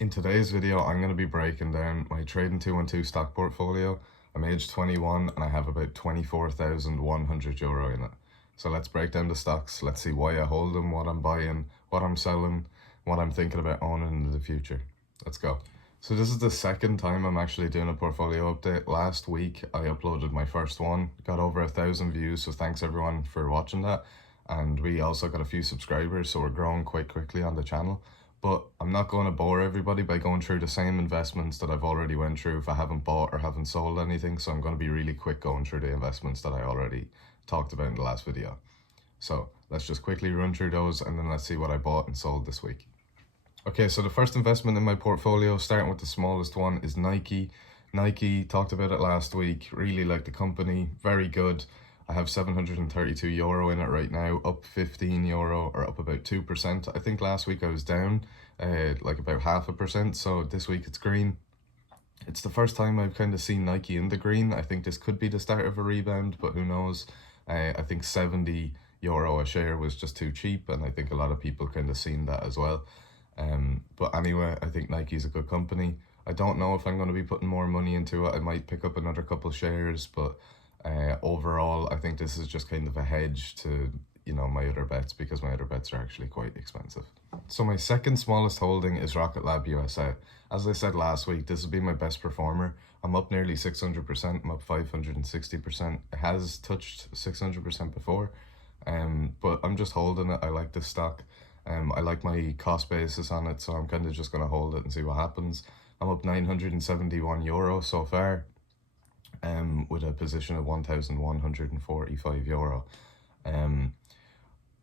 In today's video, I'm going to be breaking down my Trading 212 stock portfolio. I'm age 21 and I have about €24,100 in it. So let's break down the stocks. Let's see why I hold them, what I'm buying, what I'm selling, what I'm thinking about owning in the future. Let's go. So this is the second time I'm actually doing a portfolio update. Last week, I uploaded my first one, got over 1,000 views. So thanks everyone for watching that. And we also got a few subscribers, so we're growing quite quickly on the channel. But I'm not going to bore everybody by going through the same investments that I've already went through if I haven't bought or haven't sold anything. So I'm going to be really quick going through the investments that I already talked about in the last video. So let's just quickly run through those and then let's see what I bought and sold this week. Okay, so the first investment in my portfolio, starting with the smallest one, is Nike. Nike, talked about it last week, really like the company, very good. I have €732 in it right now, up €15 or up about 2%. I think last week I was down like about 0.5%, so this week it's green. It's the first time I've kind of seen Nike in the green. I think this could be the start of a rebound, but who knows. I think €70 a share was just too cheap, and I think a lot of people kind of seen that as well. But anyway, I think Nike's a good company. I don't know if I'm going to be putting more money into it. I might pick up another couple shares, but overall, I think this is just kind of a hedge to, my other bets, because my other bets are actually quite expensive. So my second smallest holding is Rocket Lab USA. As I said last week, this has been my best performer. I'm up nearly 600%, I'm up 560%. It has touched 600% before, but I'm just holding it. I like this stock. I like my cost basis on it, so I'm kind of just going to hold it and see what happens. I'm up €971 so far, with a position of €1,145.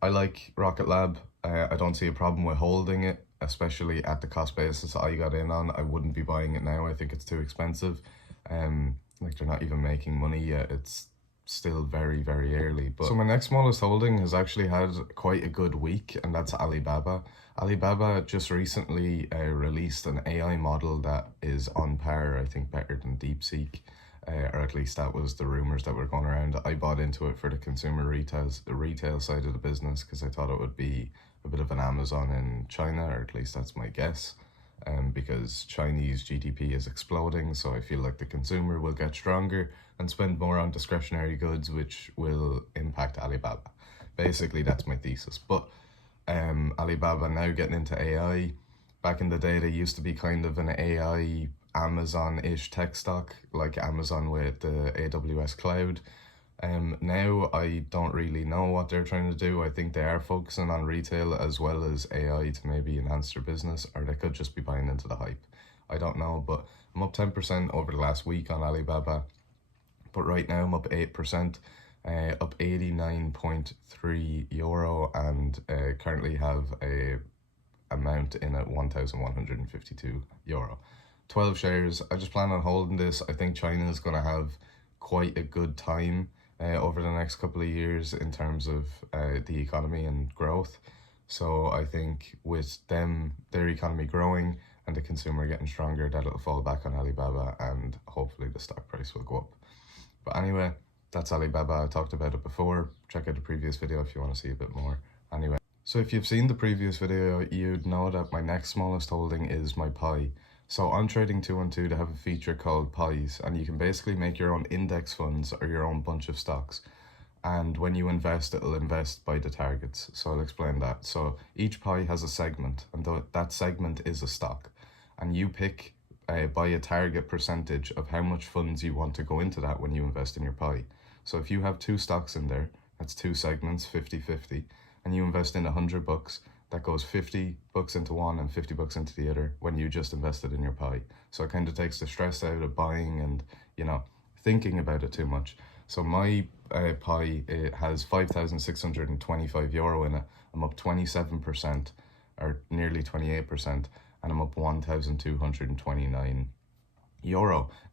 I like Rocket Lab. I don't see a problem with holding it, especially at the cost basis I got in on. I wouldn't be buying it now. I think it's too expensive. Like they're not even making money yet. It's still very, very early. But so my next smallest holding has actually had quite a good week, and that's Alibaba. Alibaba just recently released an AI model that is on par, I think, better than DeepSeek. Or at least that was the rumors that were going around. I bought into it for the the retail side of the business, because I thought it would be a bit of an Amazon in China, or at least that's my guess. Because Chinese GDP is exploding, so I feel like the consumer will get stronger and spend more on discretionary goods, which will impact Alibaba. Basically, that's my thesis. But Alibaba now getting into AI. Back in the day, they used to be kind of an AI Amazon-ish tech stock, like Amazon with the AWS cloud. Now I don't really know what they're trying to do. I think they are focusing on retail as well as AI to maybe enhance their business, or they could just be buying into the hype. I don't know, but I'm up 10% over the last week on Alibaba. But right now I'm up 8%, up €89.3, and currently have a amount in at €1,152. 12 shares. I just plan on holding this. I think China is going to have quite a good time over the next couple of years in terms of the economy and growth. So I think with them, their economy growing and the consumer getting stronger, that it'll fall back on Alibaba, and hopefully the stock price will go up. But anyway, that's Alibaba. I talked about it before. Check out the previous video if you want to see a bit more. Anyway, so if you've seen the previous video, you'd know that my next smallest holding is my pie. So on Trading 212, they have a feature called pies, and you can basically make your own index funds or your own bunch of stocks. And when you invest, it'll invest by the targets. So I'll explain that. So each pie has a segment, and that segment is a stock. And you pick by a target percentage of how much funds you want to go into that when you invest in your pie. So if you have two stocks in there, that's two segments, 50-50, and you invest in $100, that goes $50 into one and $50 into the other when you just invested in your pie. So it kind of takes the stress out of buying and, thinking about it too much. So my pie, it has €5,625 in it. I'm up 27%, or nearly 28%, and I'm up €1,229.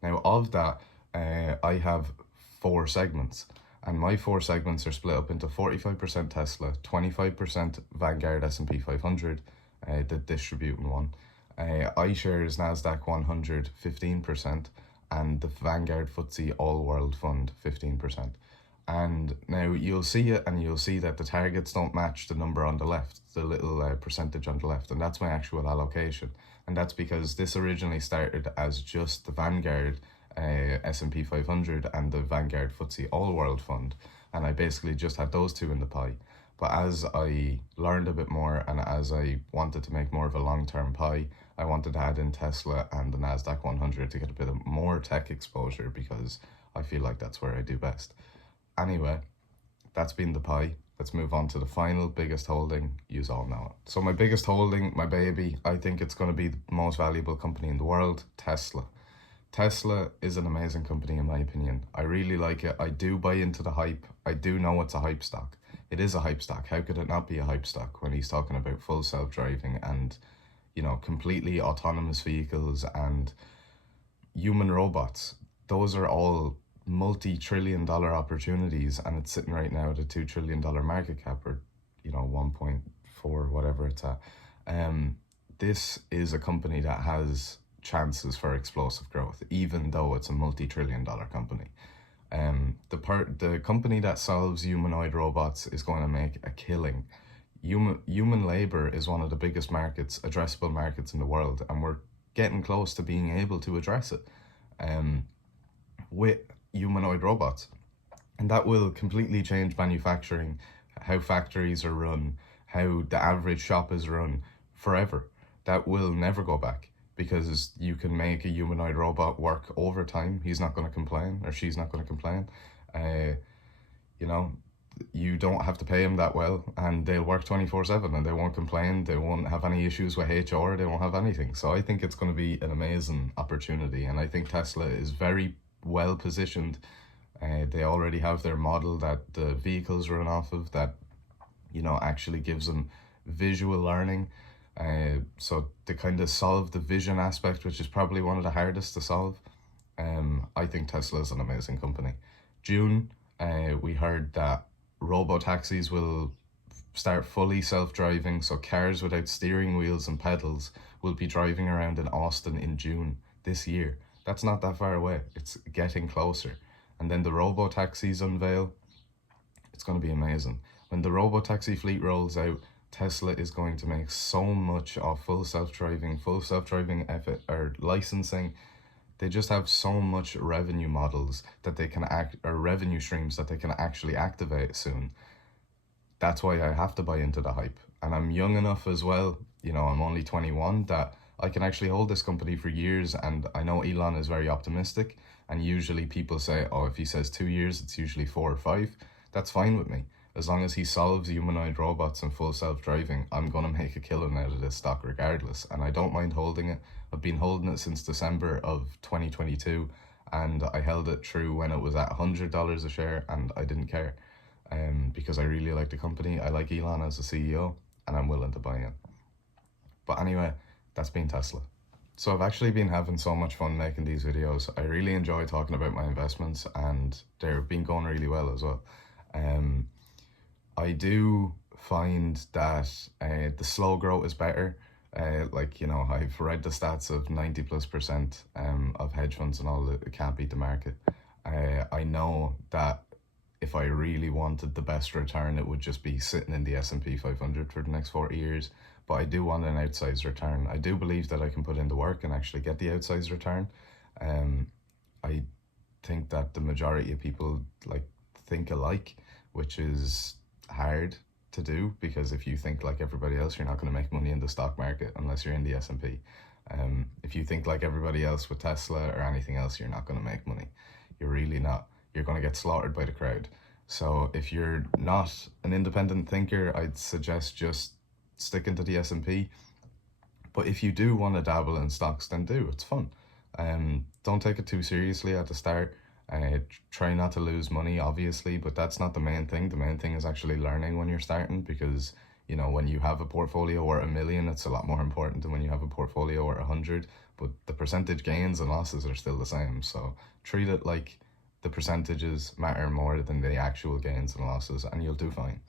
Now of that, I have 4 segments. And my 4 segments are split up into 45% Tesla, 25% Vanguard S&P 500, the distributing one. iShares NASDAQ 100, 15%, and the Vanguard FTSE All World Fund, 15%. And now you'll see it, and you'll see that the targets don't match the number on the left, the little percentage on the left, and that's my actual allocation. And that's because this originally started as just the Vanguard S&P 500 and the Vanguard FTSE All World Fund, and I basically just had those two in the pie. But as I learned a bit more, and as I wanted to make more of a long-term pie, I wanted to add in Tesla and the Nasdaq 100 to get a bit of more tech exposure, because I feel like that's where I do best. Anyway, that's been the pie. Let's move on to the final biggest holding. Yous all know it. So my biggest holding, my baby, I think it's going to be the most valuable company in the world, Tesla. Tesla is an amazing company in my opinion. I really like it. I do buy into the hype. I do know it's a hype stock. It is a hype stock. How could it not be a hype stock when he's talking about full self-driving and, you know, completely autonomous vehicles and human robots? Those are all multi-trillion-dollar opportunities, and it's sitting right now at a $2 trillion market cap, or, you know, 1.4, whatever it's at. This is a company that has chances for explosive growth, even though it's a multi-trillion-dollar company. The company that solves humanoid robots is going to make a killing. Human labor is one of the biggest markets, addressable markets in the world, and we're getting close to being able to address it with humanoid robots. And that will completely change manufacturing, how factories are run, how the average shop is run forever. That will never go back, because you can make a humanoid robot work overtime. He's not going to complain, or she's not going to complain. You know, you don't have to pay them that well, and they'll work 24/7 and they won't complain. They won't have any issues with HR. They won't have anything. So I think it's going to be an amazing opportunity, and I think Tesla is very well positioned. They already have their model that the vehicles run off of, that, you know, actually gives them visual learning. So to kind of solve the vision aspect, which is probably one of the hardest to solve, I think Tesla is an amazing company. June, we heard that robo-taxis will start fully self-driving, so cars without steering wheels and pedals will be driving around in Austin in June this year. That's not that far away. It's getting closer. And then the robo-taxis unveil. It's going to be amazing. When the robo-taxi fleet rolls out, Tesla is going to make so much off full self-driving effort, or licensing. They just have so much revenue models that they can or revenue streams that they can actually activate soon. That's why I have to buy into the hype. And I'm young enough as well, you know, I'm only 21, that I can actually hold this company for years. And I know Elon is very optimistic, and usually people say, oh, if he says 2 years, it's usually 4 or 5. That's fine with me. As long as he solves humanoid robots and full self-driving, I'm going to make a killing out of this stock regardless. And I don't mind holding it. I've been holding it since December of 2022, and I held it through when it was at $100 a share, and I didn't care. Because I really like the company. I like Elon as a CEO, and I'm willing to buy in. But anyway, that's been Tesla. So I've actually been having so much fun making these videos. I really enjoy talking about my investments, and they've been going really well as well. I do find that the slow growth is better. Like, you know, I've read the stats of 90+% of hedge funds and all that can't beat the market. I know that if I really wanted the best return, it would just be sitting in the S&P 500 for the next 40 years. But I do want an outsized return. I do believe that I can put in the work and actually get the outsized return. I think that the majority of people think alike, which is hard to do, because if you think like everybody else, you're not going to make money in the stock market unless you're in the S&P. If you think like everybody else with Tesla or anything else, you're not going to make money. You're really not. You're going to get slaughtered by the crowd. So if you're not an independent thinker, I'd suggest just sticking to the S&P. But if you do want to dabble in stocks, then do. It's fun. Don't take it too seriously at the start. Try not to lose money, obviously, but that's not the main thing. The main thing is actually learning when you're starting, because, you know, when you have a portfolio worth $1 million, it's a lot more important than when you have a portfolio worth 100. But the percentage gains and losses are still the same. So treat it like the percentages matter more than the actual gains and losses, and you'll do fine.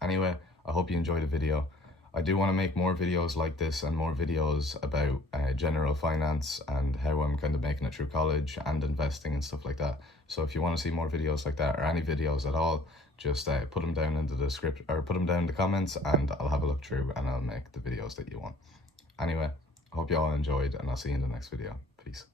Anyway, I hope you enjoyed the video. I do want to make more videos like this and more videos about general finance and how I'm kind of making it through college and investing and stuff like that. So if you want to see more videos like that or any videos at all, just put them down in the description or put them down in the comments, and I'll have a look through and I'll make the videos that you want. Anyway, I hope you all enjoyed, and I'll see you in the next video. Peace.